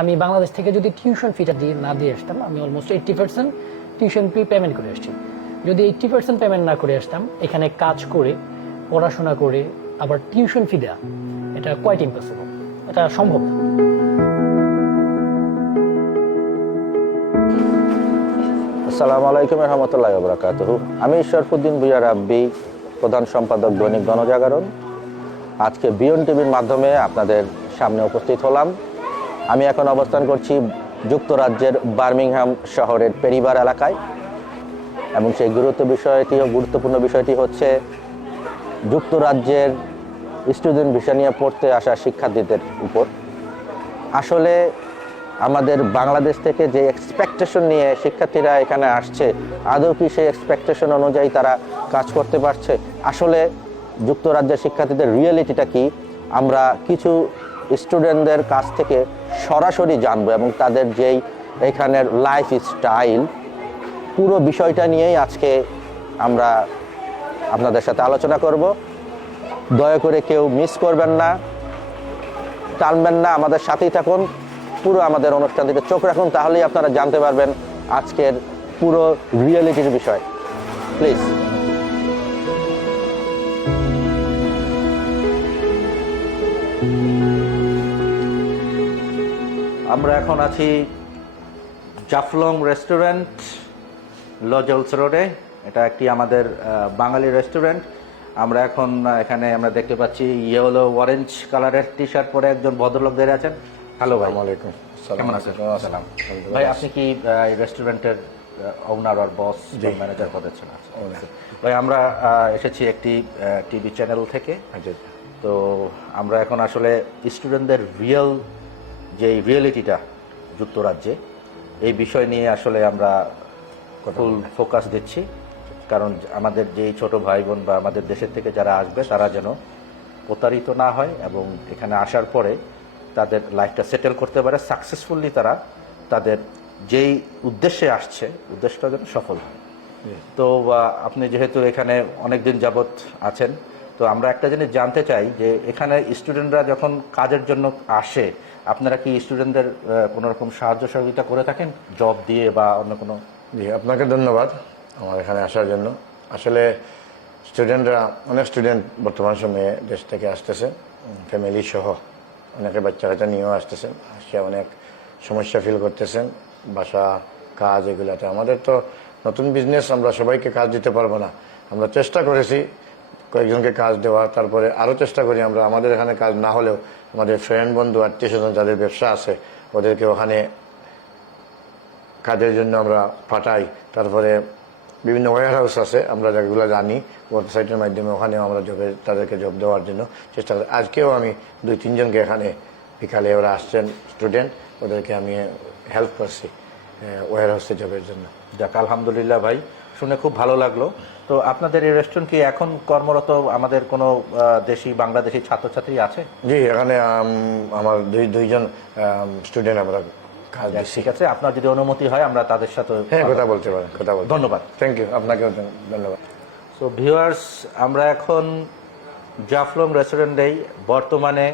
আমি বাংলাদেশ থেকে যদি টিউশন ফিটা না দিয়ে আসতাম, আমি অলমোস্ট 80% টিউশন ফি পেমেন্ট করে আসছি। যদি 80% পেমেন্ট না করে আসতাম, এখানে কাজ করে পড়াশোনা করে আবার টিউশন ফি দেওয়া, এটা কোয়াইট ইম্পসিবল, এটা সম্ভব না। আসসালামু আলাইকুম রহমতুল্লাহি ওয়া বারাকাতুহু। আমি শরফুদ্দিন ভূঁইয়া রাব্বি, প্রধান সম্পাদক দৈনিক গণজাগরণ। আজকে বিয়ন টিভির মাধ্যমে আপনাদের সামনে উপস্থিত হলাম। আমি এখন অবস্থান করছি যুক্তরাজ্যের বার্মিংহাম শহরের পেরিবার এলাকায়, এবং সেই গুরুত্বপূর্ণ বিষয়টি হচ্ছে যুক্তরাজ্যের স্টুডেন্ট ভিসা নিয়ে পড়তে আসা শিক্ষার্থীদের উপর। আসলে আমাদের বাংলাদেশ থেকে যে এক্সপেকটেশন নিয়ে শিক্ষার্থীরা এখানে আসছে, আদৌ কি সেই এক্সপেকটেশন অনুযায়ী তারা কাজ করতে পারছে? আসলে যুক্তরাজ্যের শিক্ষার্থীদের রিয়েলিটিটা কি, আমরা কিছু স্টুডেন্টদের কাছ থেকে সরাসরি জানবো, এবং তাদের যেই এখানের লাইফ স্টাইল, পুরো বিষয়টা নিয়েই আজকে আমরা আপনাদের সাথে আলোচনা করব। দয়া করে কেউ মিস করবেন না, টানবেন না, আমাদের সাথেই থাকুন, পুরো আমাদের অনুষ্ঠান থেকে চোখ রাখুন, তাহলেই আপনারা জানতে পারবেন আজকের পুরো রিয়েলিটির বিষয়। প্লিজ। আমরা এখন আছি জাফলং রেস্টুরেন্ট, লজলস রোডে। এটা একটি আমাদের বাঙালি রেস্টুরেন্ট। আমরা এখন এখানে আমরা দেখতে পাচ্ছি ইয়েলো অরেঞ্জ কালারের টি শার্ট পরে একজন ভদ্রলোক দাঁড়িয়ে আছেন। হ্যালো ভাই। ওয়ালাইকুম কেমন আছেন? ভাই, আপনি কি এই রেস্টুরেন্টের ওনার আর বস, ম্যানেজার পদে আছেন? ভাই, আমরা এসেছি একটি টিভি চ্যানেল থেকে। তো আমরা এখন আসলে স্টুডেন্টদের যে রিয়েলিটিটা যুক্তরাজ্যে, এই বিষয় নিয়ে আসলে আমরা ফুল ফোকাস দিচ্ছি। কারণ আমাদের যেই ছোট ভাই বোন বা আমাদের দেশের থেকে যারা আসবে, তারা যেন প্রতারিত না হয়, এবং এখানে আসার পরে তাদের লাইফটা সেটেল করতে পারে সাকসেসফুলি, তারা তাদের যেই উদ্দেশ্যে আসছে, উদ্দেশ্যটা যেন সফল হয়। তো আপনি যেহেতু এখানে অনেকদিন যাবৎ আছেন, তো আমরা একটা জিনিস জানতে চাই যে এখানে স্টুডেন্টরা যখন কাজের জন্য আসে, আপনারা কি স্টুডেন্টদের কোনো রকম সাহায্য সহযোগিতা করে থাকেন, জব দিয়ে বা অন্য কোনো? জি, আপনাকে ধন্যবাদ আমার এখানে আসার জন্য। আসলে অনেক স্টুডেন্ট বর্তমান সময়ে দেশ থেকে আসতেছে, ফ্যামিলি সহ অনেকে বাচ্চা কাচ্চা নিয়েও আসতেছেন। সে অনেক সমস্যা ফিল করতেছেন, বাসা, কাজ, এগুলাতে। আমাদের তো নতুন বিজনেস, আমরা সবাইকে কাজ দিতে পারবো না। আমরা চেষ্টা করেছি কয়েকজনকে কাজ দেওয়া, তারপরে আরও চেষ্টা করি আমরা আমাদের এখানে কাজ না হলেও আমাদের ফ্রেন্ড, বন্ধু, আত্মীয় স্বজন যাদের ব্যবসা আছে, ওদেরকে ওখানে কাজের জন্য আমরা পাঠাই। তারপরে বিভিন্ন ওয়্যার হাউস আছে, আমরা যেগুলো জানি ওয়েবসাইটের মাধ্যমে, ওখানেও আমরা তাদেরকে জব দেওয়ার জন্য চেষ্টা করি। আজকেও আমি 2-3 জনকে এখানে বিকালে, ওরা আসছেন স্টুডেন্ট, ওদেরকে আমি হেল্প করছি ওয়্যার হাউসে জবের জন্য। যাক, আলহামদুলিল্লাহ ভাই, শুনে খুব ভালো লাগলো। তো আপনাদের এই রেস্টুরেন্ট কি এখন কর্মরত আমাদের কোনো দেশি বাংলাদেশি ছাত্রছাত্রী আছে? জি, এখানে আমার দুইজন স্টুডেন্ট আমরা কাজ। ঠিক আছে, আপনার যদি অনুমতি হয় আমরা তাদের সাথে কথা বলতে পারেন। ধন্যবাদ। থ্যাংক ইউ, আপনাকেও ধন্যবাদ। সো ভিউয়ার্স, আমরা এখন জাফলং রেস্টুরেন্টেই বর্তমানে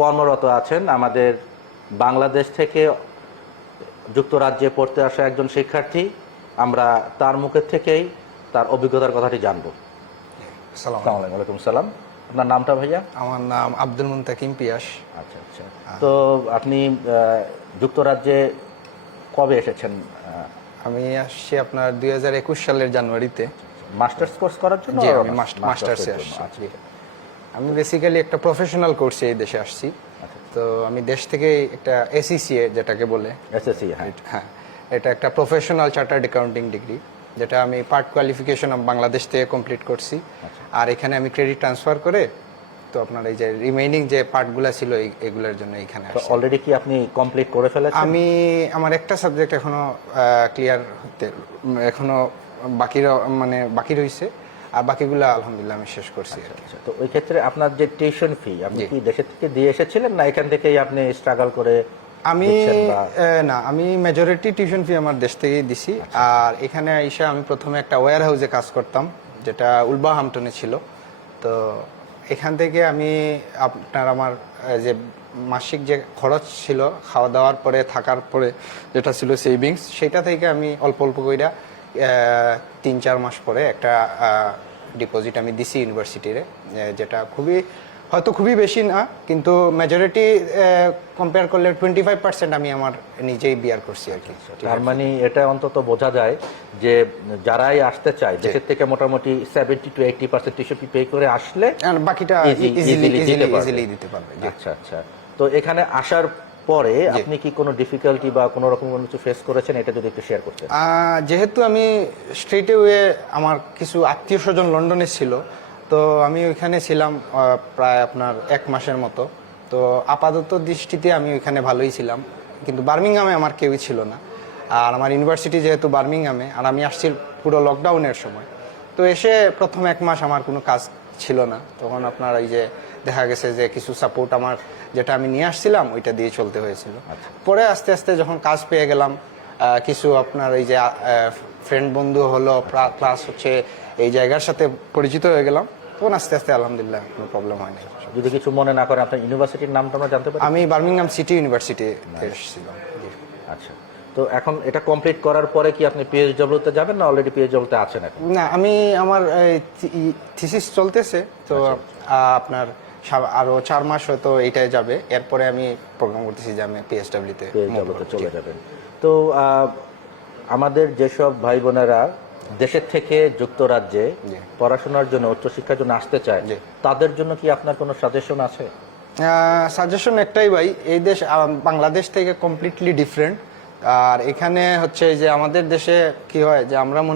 কর্মরত আছেন আমাদের বাংলাদেশ থেকে যুক্তরাজ্যে পড়তে আসা একজন শিক্ষার্থী। আমরা তার মুখের থেকেই তার অভিজ্ঞতার কথাটি জানবো। আসসালামু আলাইকুম। ওয়ালাইকুম সালাম। আপনার নামটা ভাইয়া? আমার নাম আব্দুল মুনতাকিম পিয়াস। আচ্ছা আচ্ছা। তো আপনি যুক্তরাজ্যে কবে এসেছেন? আমি আসছি আপনার 2021 সালের জানুয়ারিতে। মাস্টার্স কোর্স করার জন্য? জি, আমি মাস্টার্সে আসছি। আমি বেসিক্যালি একটা প্রফেশনাল কোর্সে এই দেশে আসছি। তো আমি দেশ থেকে একটা এসিসিএ যেটাকে বলে, এসএসসি, হ্যাঁ, এটা একটা প্রফেশনাল চার্টার্ড অ্যাকাউন্টিং ডিগ্রি, যেটা আমি পার্ট কোয়ালিফিকেশন বাংলাদেশ থেকে কমপ্লিট করছি। আর এখানে আমি ক্রেডিট ট্রান্সফার করে, তো আপনার এই যে রিমেইনিং যে পার্টগুলো ছিল এগুলোর জন্য এখানে আসছি। অলরেডি কি আপনি কমপ্লিট করে ফেলেছেন? আমি আমার একটা সাবজেক্ট এখনো ক্লিয়ার হতে এখনো বাকি রয়েছে, আর বাকিগুলো আলহামদুলিল্লাহ আমি শেষ করছি। আচ্ছা, তো ওই ক্ষেত্রে আপনার যে টিউশন ফি, আপনি কি দেশের থেকে দিয়ে এসেছিলেন, না এখান থেকেই আপনি স্ট্রাগল করে? আমি মেজরিটি টিউশন ফি আমার দেশ থেকেই দিছি। আর এখানে আইসা আমি প্রথমে একটা ওয়্যার হাউসে কাজ করতাম, যেটা উলভারহ্যাম্পটনে ছিল। তো এখান থেকে আমি আমার যে মাসিক যে খরচ ছিল খাওয়া দাওয়ার পরে থাকার পরে যেটা ছিল সেভিংস, সেটা থেকে আমি অল্প অল্প কইরা 3-4 মাস পরে একটা ডিপোজিট আমি দিছি ইউনিভার্সিটিরে, যেটা খুবই বেশি না, কিন্তু মেজরিটি কম্পেয়ার করলে 25% আমি আমার নিজেই বিয়ার করছি আর কি। তার মানে এটা অন্তত বোঝা যায় যে যারাই আসতে চায় দেশের থেকে মোটামুটি 70-80% টিউশন ফি পে করে আসলে আর বাকিটা ইজিলি দিতে পারবে। আচ্ছা আচ্ছা। তো এখানে আসার পরে আপনি কি কোনো ডিফিকাল্টি বা কোনো রকম কোনো কিছু ফেস করেছেন, এটা যদি একটু শেয়ার করতেন। যেহেতু আমি স্ট্রেট ওয়ে আমার কিছু আত্মীয় স্বজন লন্ডনে ছিল, তো আমি ওইখানে ছিলাম প্রায় আপনার 1 মাসের মতো। তো আপাতত দৃষ্টিতে আমি ওইখানে ভালোই ছিলাম, কিন্তু বার্মিংহামে আমার কেউই ছিল না। আর আমার ইউনিভার্সিটি যেহেতু বার্মিংহামে, আর আমি আসছি পুরো লকডাউনের সময়, তো এসে প্রথম 1 মাস আমার কোনো কাজ ছিল না। তখন আপনার এই যে দেখা গেছে যে কিছু সাপোর্ট আমার যেটা আমি নিয়ে আসছিলাম ওইটা দিয়ে চলতে হয়েছিল। পরে আস্তে আস্তে যখন কাজ পেয়ে গেলাম, কিছু আপনার এই যে ফ্রেন্ড বন্ধু হলো, প্লাস হচ্ছে এই জায়গার সাথে পরিচিত হয়ে গেলাম, তখন আস্তে আস্তে আলহামদুলিল্লাহ কোনো প্রবলেম হয় না। যদি কিছু মনে না করে আপনার ইউনিভার্সিটির নামটা আমরা জানতে পারি? আমি বার্মিংহাম সিটি ইউনিভার্সিটি এসেছিলাম। আচ্ছা, তো এখন এটা কমপ্লিট করার পরে কি আপনি পিএইচডব্লিউ তে যাবেন না অলরেডি পিএইচডব্লিউ তে আছেন এখন? না, আমি আমার থিসিস চলতেছে, তো আপনার আরো 4 মাস হয়তো এইটাই যাবে, এরপরে আমি প্রোগ্রাম করতেছি যে আমি পিএইচডব্লিউ তে চলে যাবেন। তো আমাদের যেসব ভাই বোনেরা দেশের থেকে যুক্তরাজ্যে পড়াশোনার জন্য উচ্চশিক্ষার জন্য আসতে চায়, তাদের জন্য কি আপনার কোনো সাজেশন আছে? সাজেশন একটাই ভাই, এই দেশ বাংলাদেশ থেকে কমপ্লিটলি ডিফারেন্ট। আর এখানে হচ্ছে যে আমাদের দেশে কি হয় যে আমরা মনে